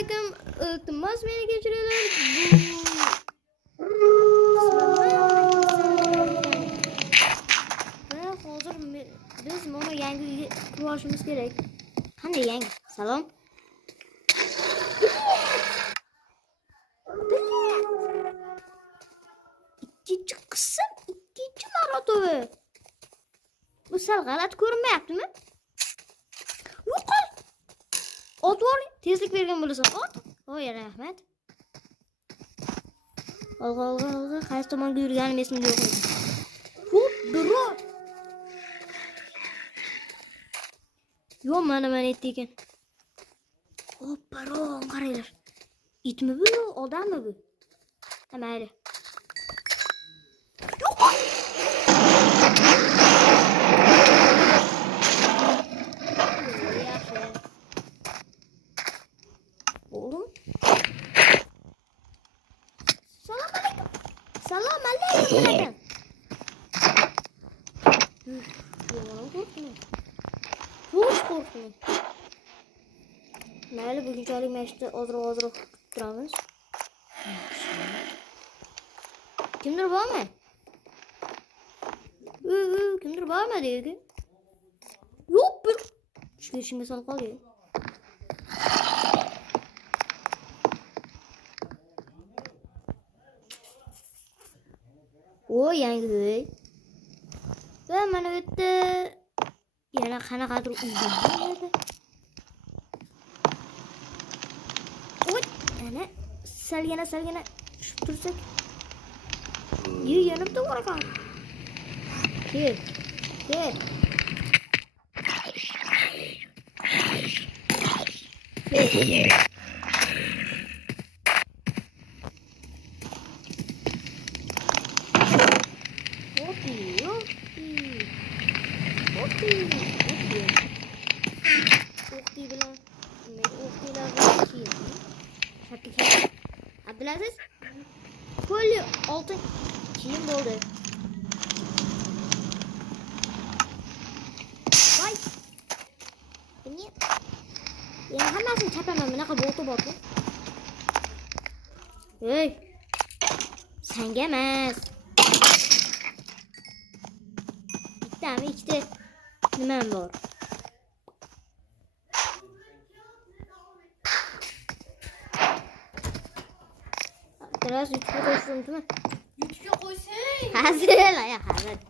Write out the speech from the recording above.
aleyküm. İltimos meni kechiringlar. Hozir biz mana yangi uyga kirib olishimiz kerak. Qanday yangi? Salom. İkinci qism, ikkinchi marotaba. Bu sal g'alati ko'rinmayaptimi? Yo'qol. Otvor, tezlik bergan bo'lasan. Ot. Voy, rahmat. Olg'a. Qaysi tomonga yurganim esimda yo'q. Hop, duro. Yo'q, mana aytdi ekan. Hopparo, qaranglar. Itmi bu, odammi bu? Ha, mayli. Oğlum. Selam aleyküm. Hoş korktum. Mayli, bugunchalik mashqda ozroq turamiz. Kimdir bormi? Kimdir bormi deydi? Yo'q, bir ishga solib qoldi. O yangi uy. Va mana bu yerda yana qanaqadir uy bor. Oy, ana salgina tushib tursak. Yanimda bor ekan. Kel. Abdulaziz, qo'li oltin kiyim bo'ldi. Voy. Buni yana hammasini chapaman, bunaqa bo'ldi borku. Ey. Senga emas. Bittami ikkita nimam bor. Biraz YouTube'a koysun değil mi? YouTube'a koysun. Hazır.